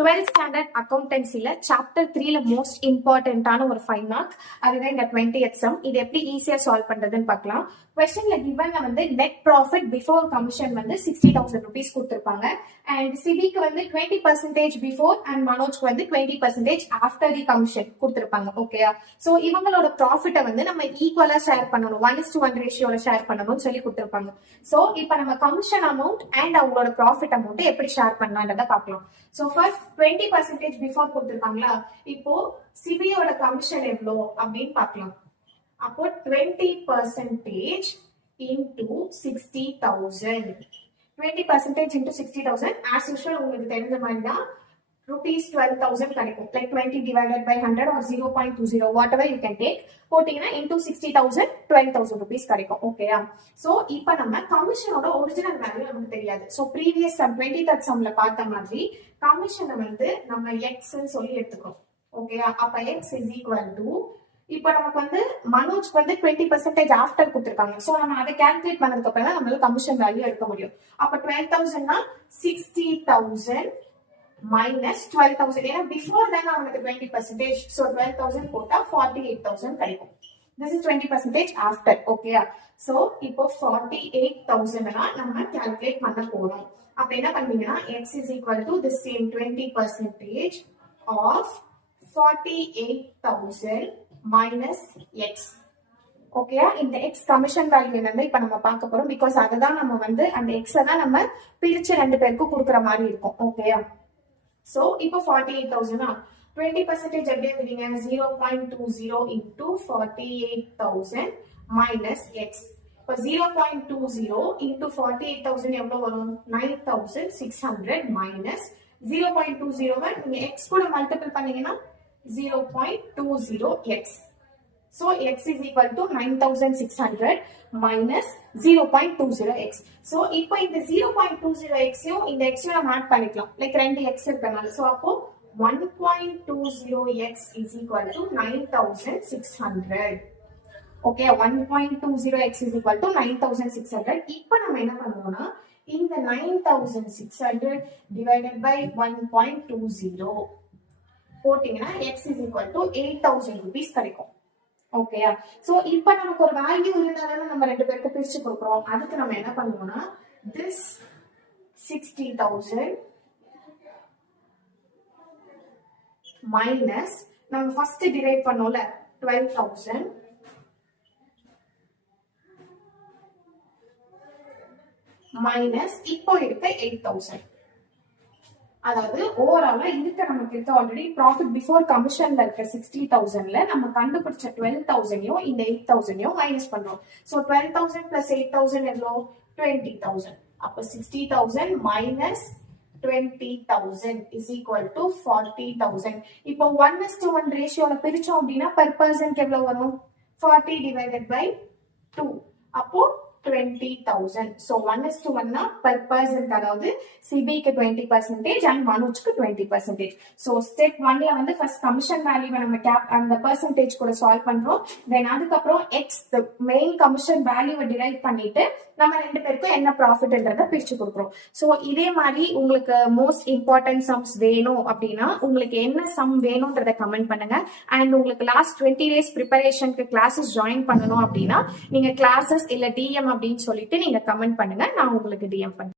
12th standard அக்கௌண்டன்சில chapter 3ல most இம்பார்ட்டன்டான ஒரு 5 mark. அதுதான் இந்த 20th சம். இது எப்படி ஈஸியா சால்வ் பண்றதுன்னு பார்க்கலாம். கொஸ்டின்ல கிவன்ல வந்து நெட் ப்ராஃபிட் பிஃபோர் கமிஷன் வந்து 60,000 rupees கொடுத்திருப்பாங்க. அண்ட் சிபிக்கு வந்து 20% பிஃபோர் அண்ட் மனோஜ்க்கு வந்து 20% ஆஃப்டர் தி கமிஷன் கொடுத்திருப்பாங்க. ஓகேயா? சோ இவங்களோட ப்ராஃபிட்டை வந்து நம்ம ஈக்குவலா ஷேர் பண்ணணும், 1:1 ரேஷியோல ஷேர் பண்ணணும்னு சொல்லி கொடுத்திருப்பாங்க. சோ இப்போ நம்ம கமிஷன் அமௌண்ட் அண்ட் அவங்களோட ப்ராஃபிட் அமௌண்ட் எப்படி ஷேர் பண்ணலாம்ன்றத பார்க்கலாம். சோ ஃபர்ஸ்ட் 20% பிஃபோர் கொடுத்திருப்பாங்களா, இப்போ சிபியோட கமிஷன் எவ்வளோ அப்படின்னு பார்க்கலாம். அப்போ 20% into 60,000. 20% into 60,000 as usual உங்களுக்கு தெரிஞ்ச மாதிரி தான் rupees 12,000 கிடைக்கும். Like 20 divided by 100 or 0.20 whatever you can take. போட்டீங்கன்னா into 60,000 12,000 rupees கிடைக்கும். ஓகேயா? சோ இப்போ நம்ம கமிஷனோட ஒரிஜினல் வேல்யூ நமக்கு தெரியாது. சோ ப்ரீவியஸ் சம் 23rd சம்ல பார்த்த மாதிரி கமிஷனை வந்து நம்ம x ன்னு சொல்லி எடுத்துக்கிறோம். ஓகேயா? அப்ப x is equal to, இப்போ நமக்கு வந்து மனோஜ்க்கு வந்து 20% ஆஃப்டர் கொடுத்திருக்காங்க. சோ நம்ம அதை கால்குலேட் பண்ணதுக்கு அப்புறம் தான் நம்மளால கமிஷன் வேல்யூ எடுக்க முடியும். அப்ப 12,000 னா 60,000 minus 12,000. ஏன்னா பிஃபோர் தானே அவனுக்கு 20%. சோ 12,000 போட்டா 48,000 கிடைக்கும். This is 20% after. ஓகேயா? சோ இப்போ 48,000 நம்ம கால்குலேட் பண்ண போறோம். அப்ப என்ன பண்ணுவீங்கன்னா x is equal to the same 20% of 48,000 minus x. ஓகேயா? இந்த x கமிஷன் வேல்யூ என்னன்னு இப்ப நம்ம பார்க்க போறோம். பிகாஸ் அதுதான் நம்ம வந்து அந்த x தான் நம்ம பிரிச்சு ரெண்டு பேருக்கு கொடுக்குற மாதிரி இருக்கும். ஓகேயா? சோ இப்போ 48,000 20% எப்படி எழுதுவீங்க? 0.20 into 48,000 minus x. இப்போ 0.20 into 48,000 எவ்வளவு வரும்? 9,600 minus 0.20 நீங்க x கூட மல்டிபிள் பண்ணீங்கன்னா 0.20x. So x is equal to 9,600 minus 0.20x. So இப்போ இந்த 0.20x இந்த x நம்ம ஆட் பண்ணிக்கலாம். லைக் ரெண்டு x இருக்கனால. So அப்போ 1.20x is equal to 9,600. Okay, 1.20x is equal to 9,600. இப்போ நம்ம என்ன பண்ணுவோம்னா இந்த 9,600 divided by 1.20 போட்டீங்கன்னா x is equal to 8,000 rupees கிடைக்கும். ஓகேயா? சோ இப்போ நமக்கு ஒரு வேல்யூ இருந்தாலும் நம்ம ரெண்டு பேருக்கு பிரிச்சு கொடுக்குறோம். அதுக்கு நம்ம என்ன பண்ணுவோம்னா this 60,000 minus நம்ம ஃபர்ஸ்ட் டிரைவ் பண்ணோம்ல 12,000 minus இப்போ இருக்க 8,000. அதாவது ஓவராலா இதுக்கு நமக்கு இருக்க ஆல்ரெடி ப்ராஃபிட் பிஃபோர் கமிஷன்ல இருக்க 60,000ல நம்ம கண்டுபிடிச்ச 12,000 இந்த 8,000 மைனஸ் பண்றோம். சோ 12,000 பிளஸ் 8,000 எவ்வளோ? 20,000. அப்ப 60,000 மைனஸ் 20,000 is equal to 40,000. இப்போ 1:1 ரேஷியோல பிரிச்சோம் அப்படின்னா per person எவ்வளவு வரும்? 40 divided by 2. அப்போ 20,000. So 1:1 per person, அதாவது சிபிக்கு 20% and மனோஜ்க்கு 20%. So step 1ல வந்து ஃபர்ஸ்ட் கமிஷன் வேல்யூவை நம்ம அந்த பெர்சன்டேஜ் கூட சால்வ் பண்றோம். தென் அதுக்கப்புறம் x மெயின் கமிஷன் வேல்யூவை டிரைவ் பண்ணிட்டு நம்ம ரெண்டு பேருக்கும் என்ன ப்ராஃபிட்ன்றத பிரிச்சு கொடுக்குறோம். ஸோ இதே மாதிரி உங்களுக்கு மோஸ்ட் இம்பார்ட்டன்ட் சம்ஸ் வேணும் அப்படின்னா உங்களுக்கு என்ன சம் வேணும்ன்றத கமெண்ட் பண்ணுங்க. அண்ட் உங்களுக்கு லாஸ்ட் 20 days ப்ரிப்பரேஷனுக்கு கிளாஸஸ் ஜாயின் பண்ணணும் அப்படின்னா நீங்க கிளாஸஸ் இல்ல டிஎம் அப்படின்னு சொல்லிட்டு நீங்க கமெண்ட் பண்ணுங்க. நான் உங்களுக்கு டிஎம் பண்ணுறேன்.